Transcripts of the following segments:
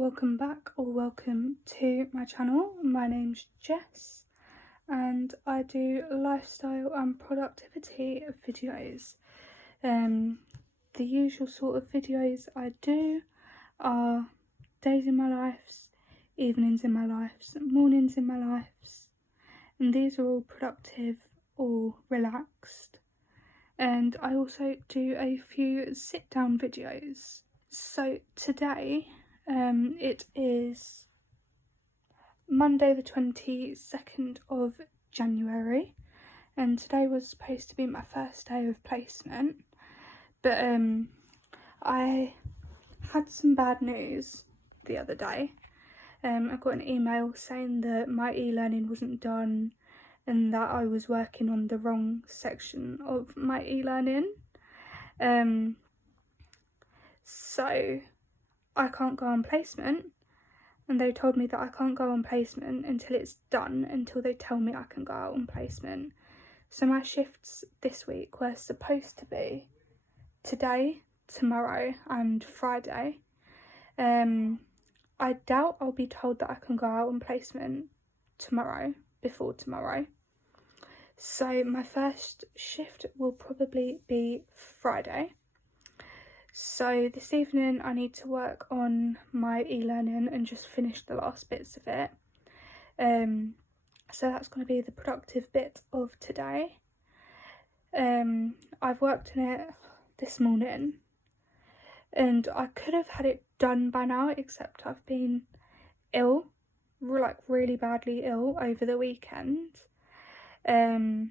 welcome back or welcome to my channel. My name's Jess and I do lifestyle and productivity videos. The usual sort of videos I do are days in my lives, evenings in my lives, mornings in my lives, and these are all productive or relaxed. And I also do a few sit down videos. So today it is Monday the 22nd of January and today was supposed to be my first day of placement, but I had some bad news the other day. I got an email saying that my e-learning wasn't done and that I was working on the wrong section of my e-learning. So I can't go on placement, and they told me that I can't go on placement until it's done, until they tell me I can go out on placement. So my shifts this week were supposed to be today, tomorrow and Friday. I doubt I'll be told that I can go out on placement tomorrow, before tomorrow. So my first shift will probably be Friday. So this evening I need to work on my e-learning and just finish the last bits of it. So that's going to be the productive bit of today. I've worked on it this morning and I could have had it done by now, except I've been ill, like really badly ill over the weekend. I've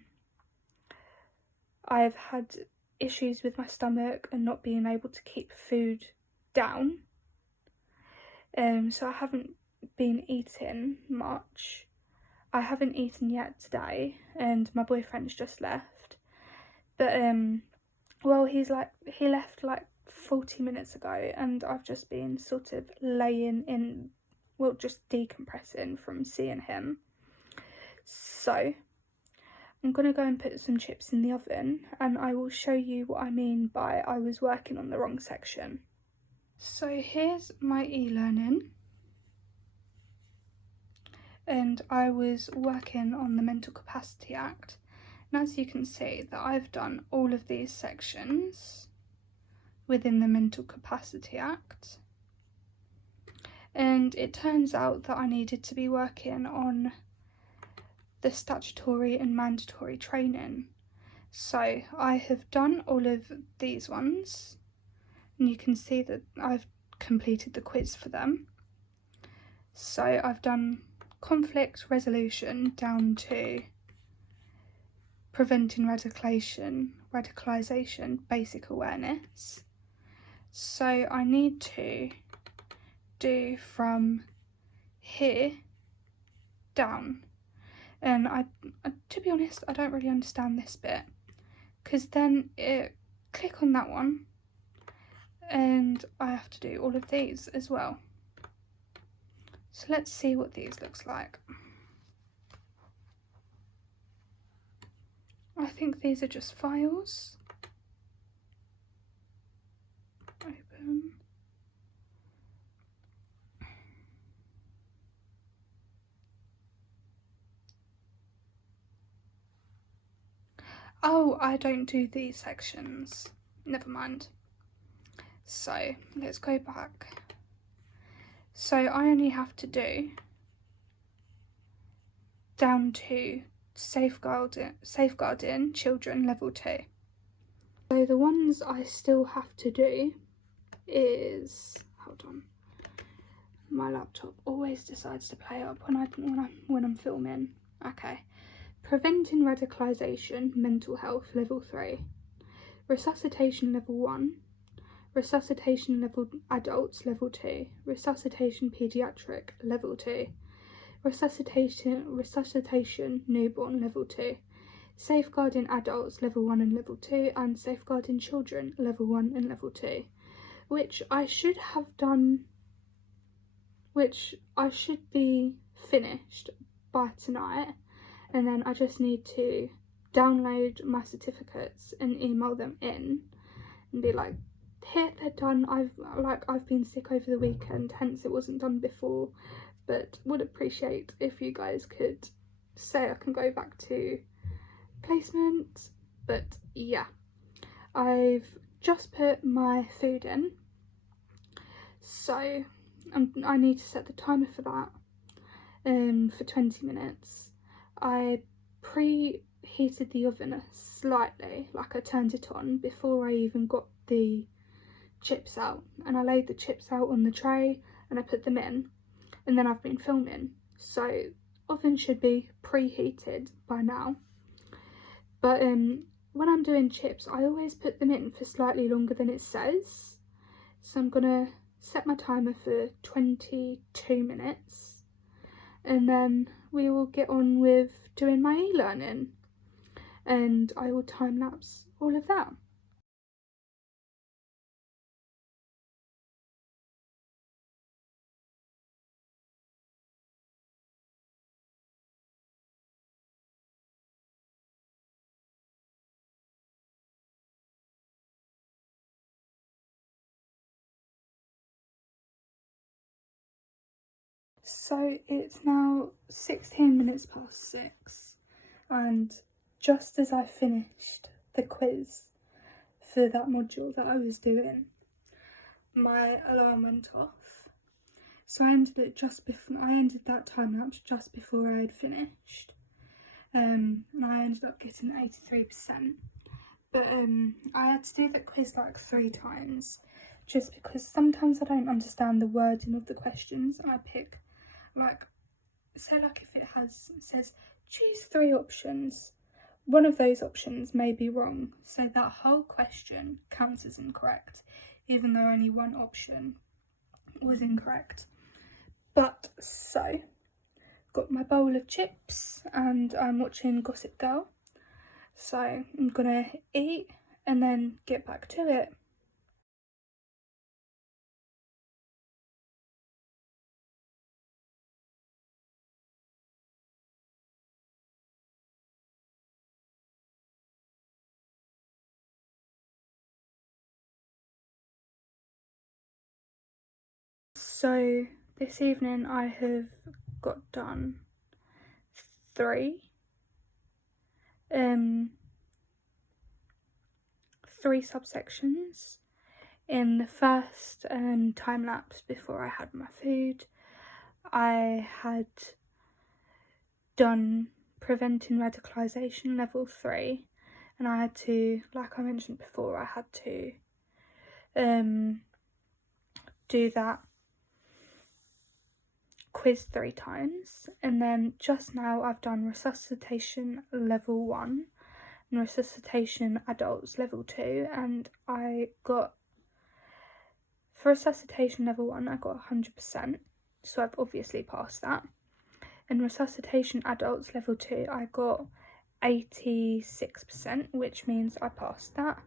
had issues with my stomach and not being able to keep food down, so I haven't been eating much. I haven't eaten yet today and my boyfriend's just left, but well, he left like 40 minutes ago and I've just been sort of laying in, well, just decompressing from seeing him. So I'm going to go and put some chips in the oven and I will show you what I mean by I was working on the wrong section. So here's my e-learning and I was working on the Mental Capacity Act, and as you can see that I've done all of these sections within the Mental Capacity Act, and it turns out that I needed to be working on the statutory and mandatory training. So I have done all of these ones and you can see that I've completed the quiz for them. So I've done conflict resolution down to preventing radicalisation, basic awareness. So I need to do from here down. And I to be honest, I don't really understand this bit, because then click on that one and I have to do all of these as well. So let's see what these looks like. I think these are just files. Open. Oh, I don't do these sections. Never mind. So let's go back. So I only have to do down to safeguarding children level 2. So the ones I still have to do is, hold on, my laptop always decides to play up when I'm filming. Okay. Preventing radicalisation, mental health, level 3. Resuscitation, level 1. Resuscitation level adults, level 2. Resuscitation paediatric, level 2. Resuscitation newborn, level 2. Safeguarding adults, level 1 and level 2. And safeguarding children, level 1 and level 2. Which I should have done, which I should be finished by tonight. And then I just need to download my certificates and email them in and be like, here they're done. I've been sick over the weekend, hence it wasn't done before, but would appreciate if you guys could say I can go back to placement. But yeah, I've just put my food in, so I need to set the timer for that for 20 minutes. I preheated the oven slightly, like I turned it on before I even got the chips out, and I laid the chips out on the tray and I put them in, and then I've been filming, so oven should be preheated by now. But when I'm doing chips, I always put them in for slightly longer than it says, so I'm gonna set my timer for 22 minutes, and then we will get on with doing my e-learning, and I will time lapse all of that. So it's now 16 minutes past 6, and just as I finished the quiz for that module that I was doing, my alarm went off. So I ended that time lapse just before I had finished, and I ended up getting 83%. But I had to do that quiz like 3 times, just because sometimes I don't understand the wording of the questions, and I pick like, so like if it says choose 3 options, one of those options may be wrong, so that whole question counts as incorrect, even though only one option was incorrect. But so, got my bowl of chips and I'm watching Gossip Girl, so I'm gonna eat and then get back to it. So this evening I have got done 3 subsections. In the first time lapse before I had my food, I had done preventing radicalisation level 3, and I had to, like I mentioned before, I had to do that quiz 3 times. And then just now I've done resuscitation level 1 and resuscitation adults level 2, and I got, for resuscitation level 1 I got 100%, so I've obviously passed that. In resuscitation adults level 2 I got 86%, which means I passed that.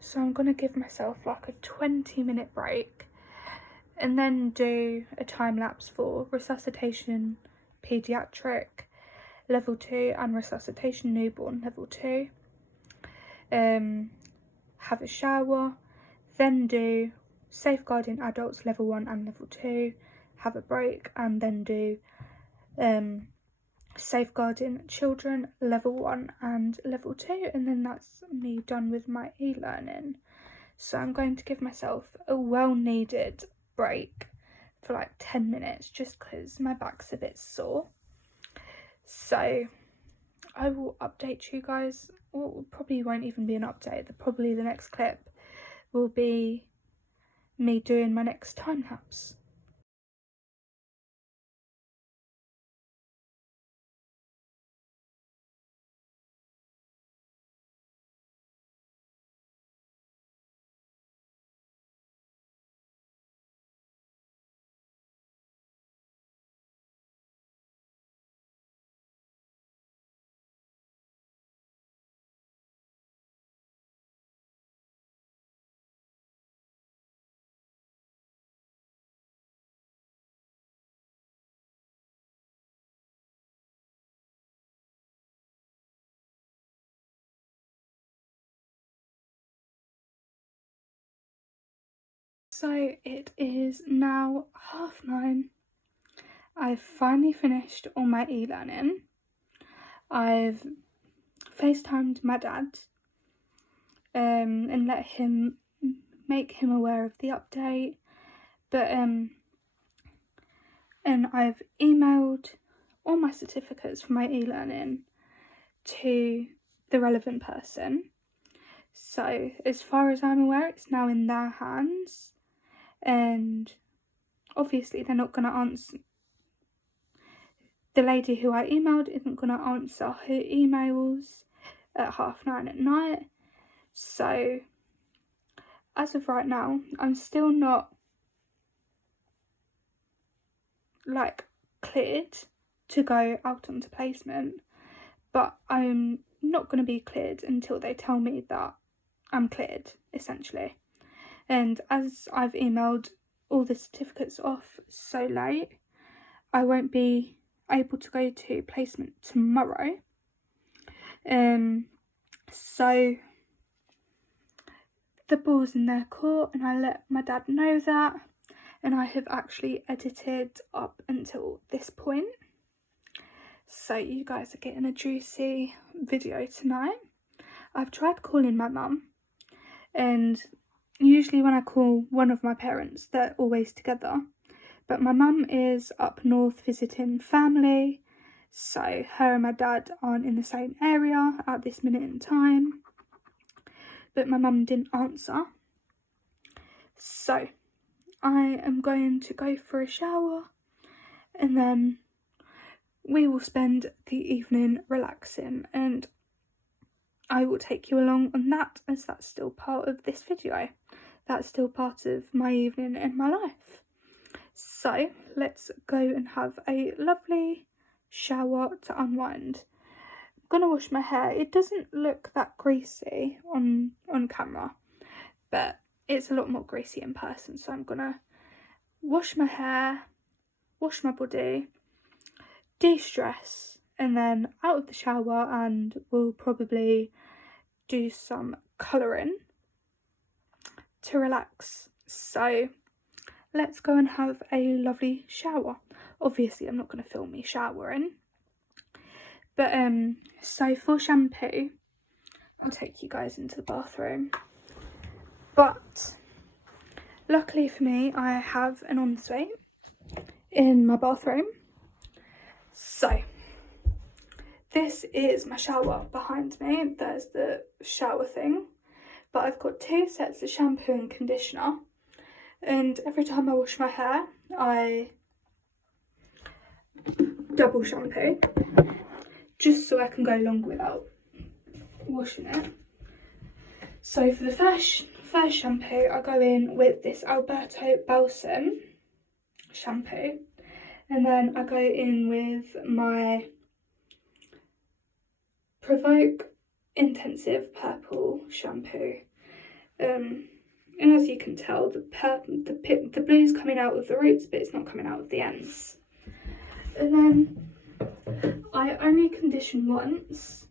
So I'm going to give myself like a 20-minute break and then do a time lapse for resuscitation pediatric level 2 and resuscitation newborn level 2. Have a shower, then do safeguarding adults level 1 and level 2, have a break, and then do safeguarding children level 1 and level 2, and then that's me done with my e-learning. So I'm going to give myself a well-needed break for like 10 minutes just because my back's a bit sore. So I will update you guys, or probably won't even be an update, probably the next clip will be me doing my next time lapse. So it is now 9:30. I've finally finished all my e-learning. I've FaceTimed my dad and make him aware of the update. But and I've emailed all my certificates for my e-learning to the relevant person. So as far as I'm aware, it's now in their hands, and obviously they're not going to answer. The lady who I emailed isn't going to answer her emails at 9:30 at night. So as of right now, I'm still not cleared to go out onto placement, but I'm not going to be cleared until they tell me that I'm cleared, essentially. And as I've emailed all the certificates off so late, I won't be able to go to placement tomorrow. So the ball's in their court, and I let my dad know that, and I have actually edited up until this point. So you guys are getting a juicy video tonight. I've tried calling my mum, and usually when I call one of my parents, they're always together. But my mum is up north visiting family, so her and my dad aren't in the same area at this minute in time. But my mum didn't answer. So I am going to go for a shower, and then we will spend the evening relaxing, and I will take you along on that, as that's still part of this video. That's still part of my evening and my life. So let's go and have a lovely shower to unwind. I'm gonna wash my hair. It doesn't look that greasy on camera, but it's a lot more greasy in person. So I'm gonna wash my hair, wash my body, de-stress, and then out of the shower, and we'll probably do some colouring to relax. So let's go and have a lovely shower. Obviously I'm not going to film me showering, but so for shampoo, I'll take you guys into the bathroom. But luckily for me, I have an ensuite in my bathroom. So this is my shower behind me. There's the shower thing, but I've got 2 sets of shampoo and conditioner, and every time I wash my hair I double shampoo just so I can go longer without washing it. So for the first shampoo, I go in with this Alberto Balsam shampoo, and then I go in with my Provoke Intensive Purple shampoo. And as you can tell, the blue's coming out of the roots, but it's not coming out of the ends. And then I only condition once,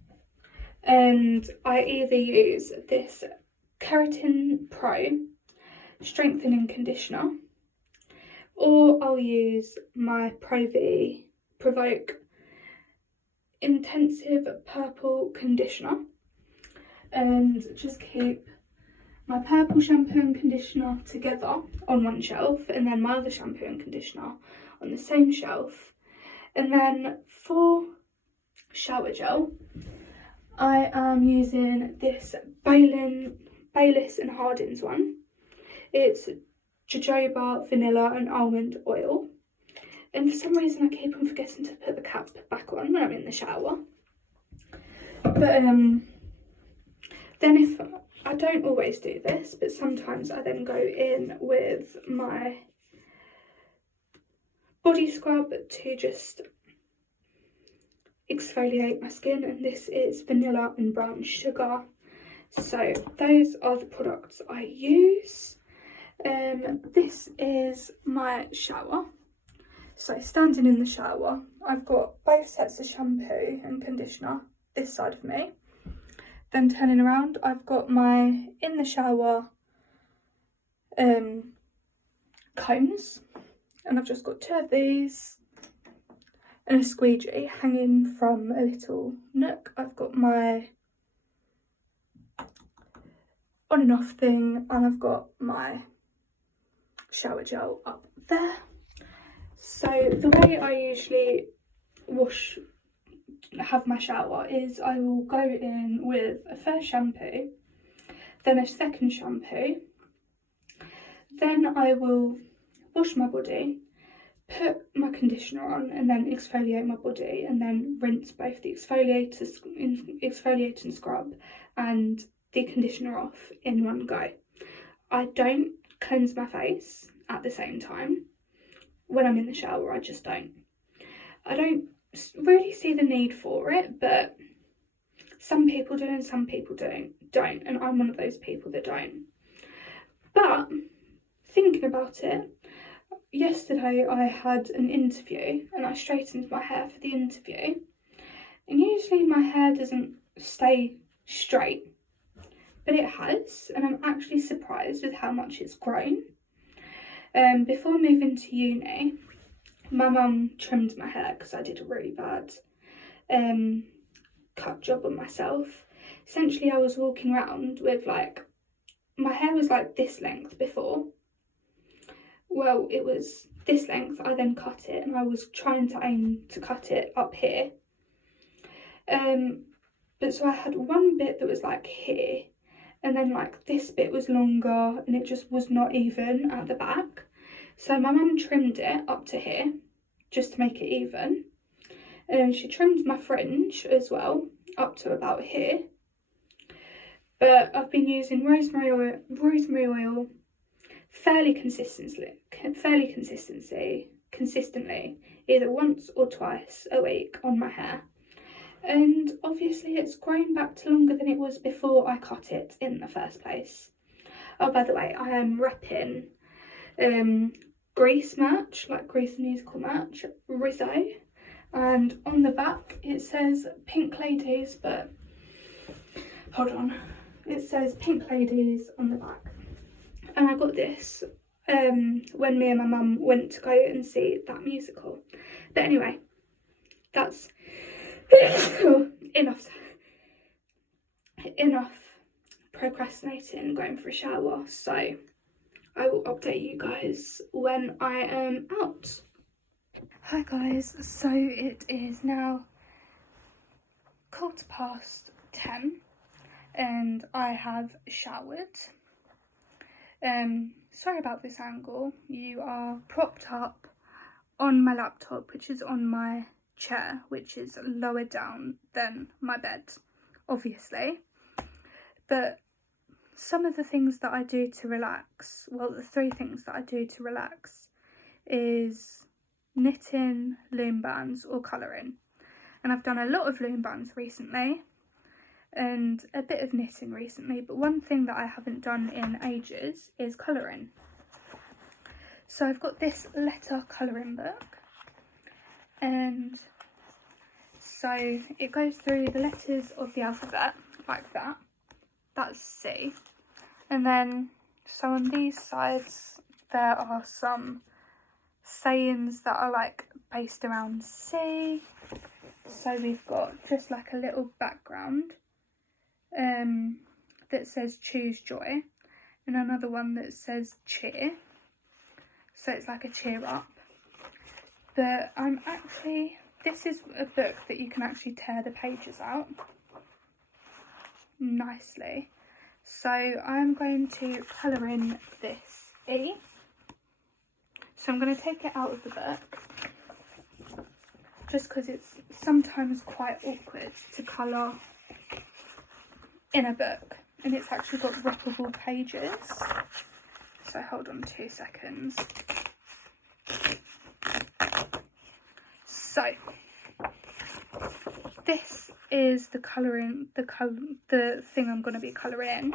and I either use this Keratin Pro strengthening conditioner, or I'll use my Provoke Intensive Purple conditioner, and just keep my purple shampoo and conditioner together on one shelf, and then my other shampoo and conditioner on the same shelf. And then for shower gel, I am using this Baylis and Hardin's one. It's jojoba, vanilla and almond oil. And for some reason I keep on forgetting to put the cap back on when I'm in the shower. But then if I don't always do this, but sometimes I then go in with my body scrub to just exfoliate my skin, and this is vanilla and brown sugar. So those are the products I use. This is my shower. So standing in the shower, I've got both sets of shampoo and conditioner this side of me. Then turning around, I've got my in the shower combs, and I've just got 2 of these and a squeegee hanging from a little nook. I've got my on and off thing, and I've got my shower gel up there. So the way I usually have my shower is I will go in with a first shampoo, then a second shampoo, then I will wash my body, put my conditioner on, and then exfoliate my body, and then rinse both the exfoliate and scrub and the conditioner off in one go. I don't cleanse my face at the same time. When I'm in the shower, I just don't. I don't really see the need for it, but some people do and some people don't, and I'm one of those people that don't. But thinking about it, yesterday I had an interview and I straightened my hair for the interview, and usually my hair doesn't stay straight, but it has, and I'm actually surprised with how much it's grown. Before moving to uni, my mum trimmed my hair because I did a really bad cut job on myself. Essentially, I was walking around with like, my hair was like this length before. Well, it was this length, I then cut it, and I was trying to aim to cut it up here. But so I had one bit that was like here, and then like this bit was longer, and it just was not even at the back. So my mum trimmed it up to here, just to make it even. And she trimmed my fringe as well, up to about here. But I've been using rosemary oil fairly consistently, either once or twice a week on my hair. And obviously it's grown back to longer than it was before I cut it in the first place. Oh, by the way, I am repping Grease merch, like Grease musical merch, Rizzo, and on the back it says Pink Ladies, but hold on, it says Pink Ladies on the back. And I got this when me and my mum went to go and see that musical. But anyway, that's enough procrastinating, going for a shower. So I will update you guys when I am out. Hi guys, so it is now 10:15 and I have showered. Sorry about this angle. You are propped up on my laptop, which is on my chair, which is lower down than my bed, obviously. But some of the things that I do to relax, well, the 3 things that I do to relax is knitting, loom bands or colouring. And I've done a lot of loom bands recently and a bit of knitting recently, but one thing that I haven't done in ages is colouring. So I've got this letter colouring book, and so it goes through the letters of the alphabet like that. That's C. And then, so on these sides, there are some sayings that are like based around C. So we've got just like a little background that says choose joy, and another one that says cheer. So it's like a cheer up. But this is a book that you can actually tear the pages out nicely. So I'm going to colour in this E. So I'm going to take it out of the book, just because it's sometimes quite awkward to colour in a book, and it's actually got rippable pages. So hold on 2 seconds. So this is the the thing I'm going to be colouring in,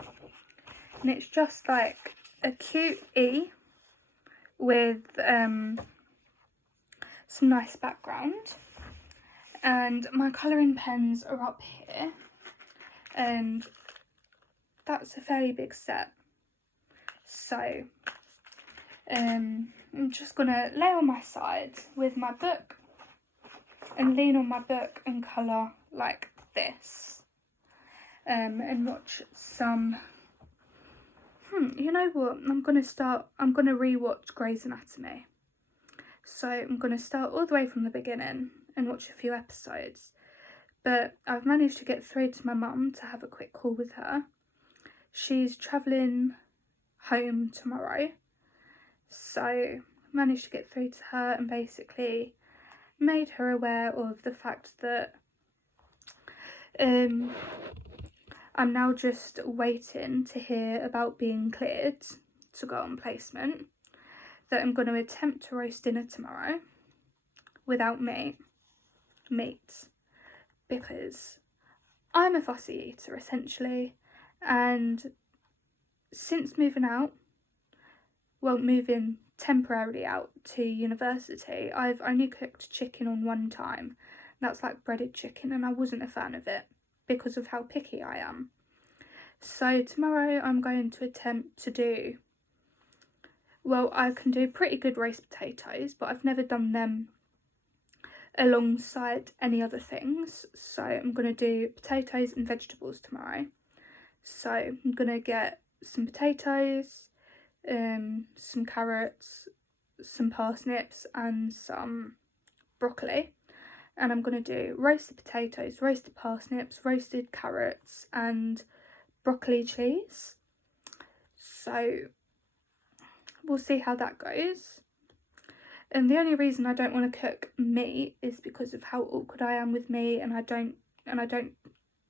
and it's just like a cute E with some nice background, and my colouring pens are up here, and that's a fairly big set. So I'm just gonna lay on my side with my book and lean on my book and colour like this, and watch some, you know what, I'm gonna rewatch Grey's Anatomy. So I'm gonna start all the way from the beginning and watch a few episodes, but I've managed to get through to my mum to have a quick call with her. She's travelling home tomorrow, so managed to get through to her and basically made her aware of the fact that I'm now just waiting to hear about being cleared to go on placement, that I'm going to attempt to roast dinner tomorrow without meat, because I'm a fussy eater essentially, and since moving temporarily out to university, I've only cooked chicken on one time. That's like breaded chicken, and I wasn't a fan of it because of how picky I am. So tomorrow I'm going to attempt to do, well, I can do pretty good roast potatoes, but I've never done them alongside any other things. So I'm going to do potatoes and vegetables tomorrow. So I'm going to get some potatoes, some carrots, some parsnips and some broccoli, and I'm going to do roasted potatoes, roasted parsnips, roasted carrots and broccoli cheese. So we'll see how that goes. And the only reason I don't want to cook meat is because of how awkward I am with meat, and I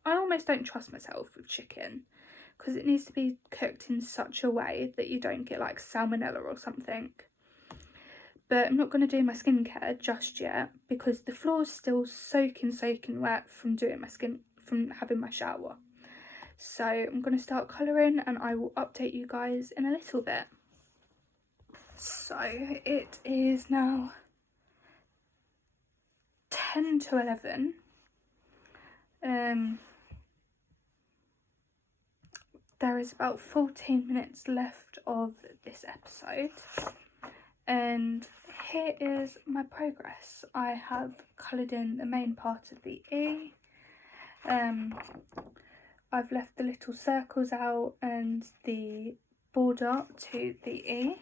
almost don't trust myself with chicken, because it needs to be cooked in such a way that you don't get like salmonella or something. But I'm not going to do my skincare just yet because the floor's still soaking wet from having my shower. So I'm going to start colouring, and I will update you guys in a little bit. So it is now 10 to 11. There is about 14 minutes left of this episode, and here is my progress. I have coloured in the main part of the E. I've left the little circles out and the border to the E,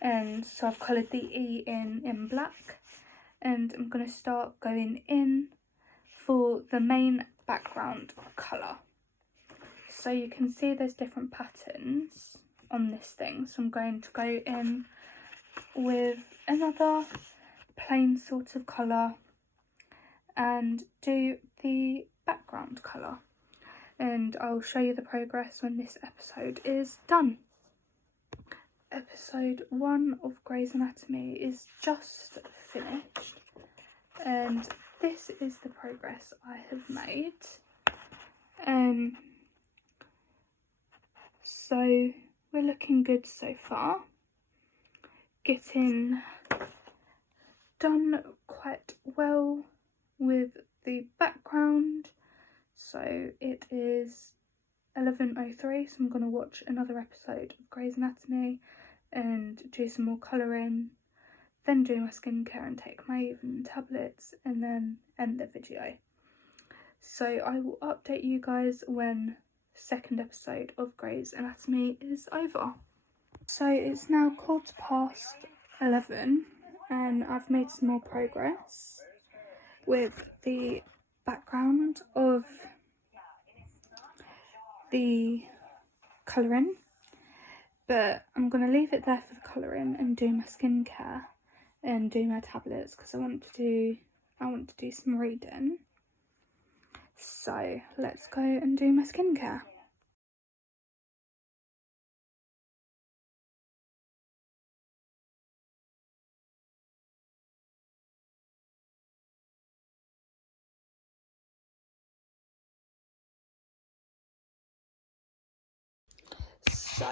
and so I've coloured the E in black, and I'm going to start going in for the main background colour. So you can see there's different patterns on this thing, so I'm going to go in with another plain sort of colour and do the background colour, and I'll show you the progress when this episode is done. Episode 1 of Grey's Anatomy is just finished, and this is the progress I have made. So we're looking good so far, getting done quite well with the background. So it is 11:03, so I'm going to watch another episode of Grey's Anatomy and do some more colouring, then do my skincare and take my evening tablets, and then end the video. So I will update you guys when the second episode of Grey's Anatomy is over. So it's now 11:15, and I've made some more progress with the background of the colouring, but I'm going to leave it there for the colouring and do my skincare and do my tablets, because I want to do some reading. So let's go and do my skincare. So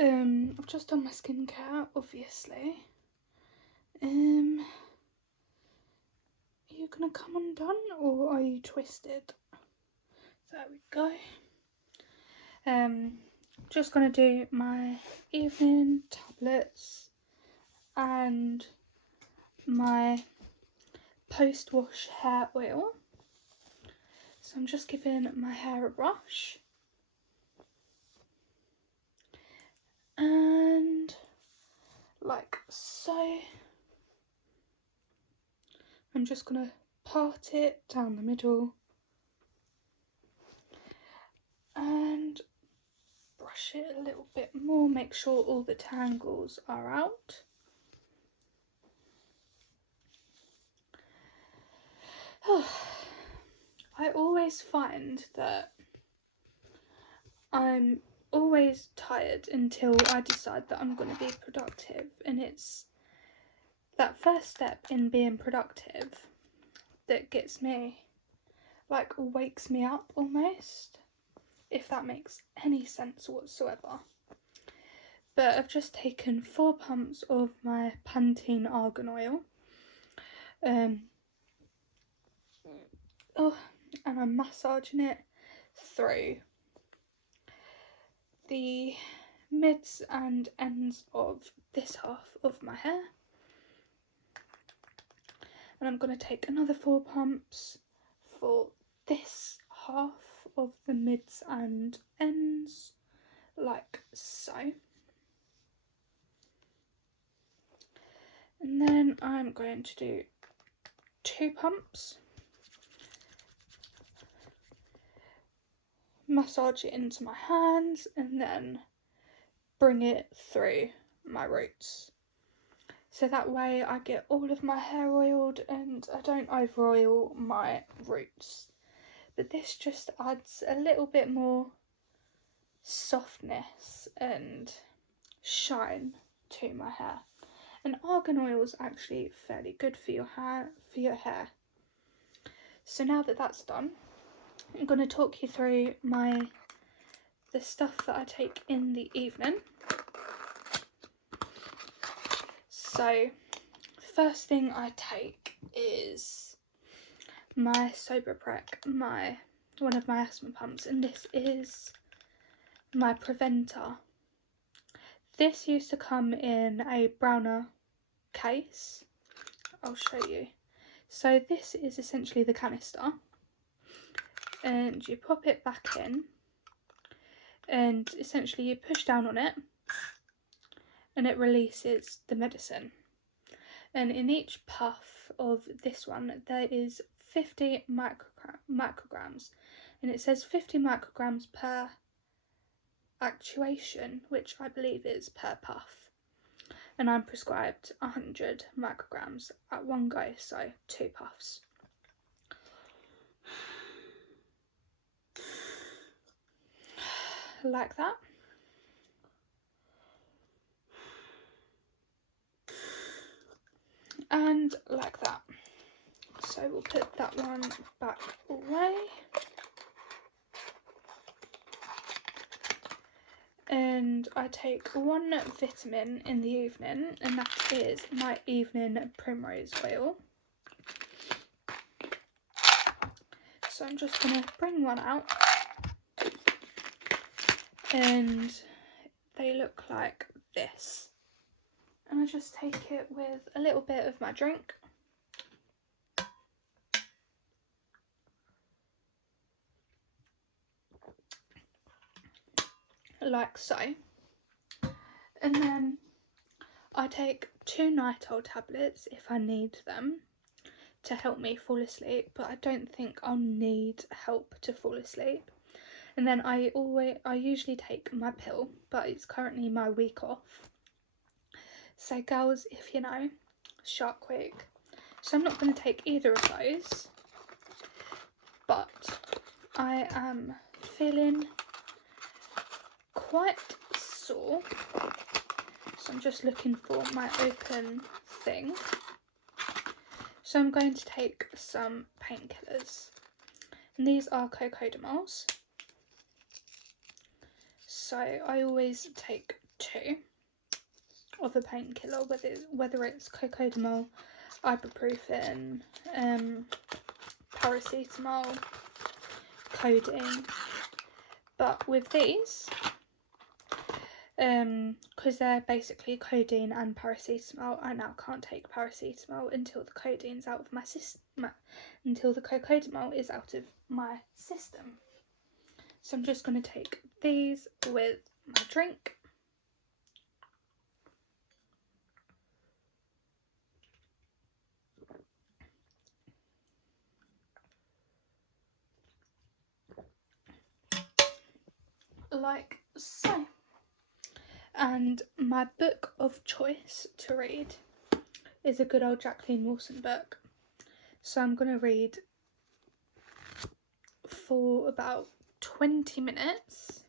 I've just done my skincare, obviously. Are you gonna come undone, or are you twisted? There we go. Just going to do my evening tablets and my post-wash hair oil. So I'm just giving my hair a brush. And like so. I'm just going to part it down the middle and brush it a little bit more, make sure all the tangles are out. I always find that I'm always tired until I decide that I'm going to be productive, and it's that first step in being productive that gets me, like, wakes me up almost, if that makes any sense whatsoever. But I've just taken 4 pumps of my Pantene Argan Oil, and I'm massaging it through the mids and ends of this half of my hair. And I'm going to take another 4 pumps for this half of the mids and ends, like so. And then I'm going to do 2 pumps, massage it into my hands, and then bring it through my roots. So that way I get all of my hair oiled and I don't over oil my roots. But this just adds a little bit more softness and shine to my hair. And argan oil is actually fairly good for your hair. So now that that's done, I'm going to talk you through the stuff that I take in the evening. So first thing I take is my Soberprec, one of my asthma pumps, and this is my Preventer. This used to come in a browner case. I'll show you. So this is essentially the canister, and you pop it back in, and essentially you push down on it and it releases the medicine. And in each puff of this one there is 50 micrograms, and it says 50 micrograms per actuation, which I believe is per puff. And I'm prescribed 100 micrograms at one go, so 2 puffs. Like that. And like that. So we'll put that one back away. And I take 1 vitamin in the evening, and that is my evening primrose oil. So I'm just going to bring one out, and they look like this. And I just take it with a little bit of my drink. Like so. And then I take 2 Nytol tablets if I need them to help me fall asleep, but I don't think I'll need help to fall asleep. And then I usually take my pill, but it's currently my week off. So girls, if you know, Shark Week. So I'm not going to take either of those, but I am feeling quite sore, so I'm just looking for my open thing. So I'm going to take some painkillers, and these are Cocodamols. So I always take 2 of a painkiller, whether it's Cocodamol, ibuprofen, paracetamol, codeine. But with these, because they're basically codeine and paracetamol. I now can't take paracetamol until the codeine's out of my system, until the cocodamol is out of my system. So I'm just going to take these with my drink. Like so. And my book of choice to read is a good old Jacqueline Wilson book. So I'm going to read for about 20 minutes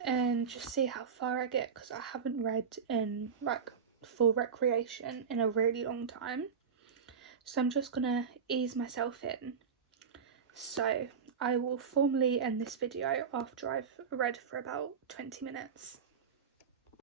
and just see how far I get, because I haven't read in like for recreation in a really long time. So I'm just going to ease myself in. So I will formally end this video after I've read for about 20 minutes.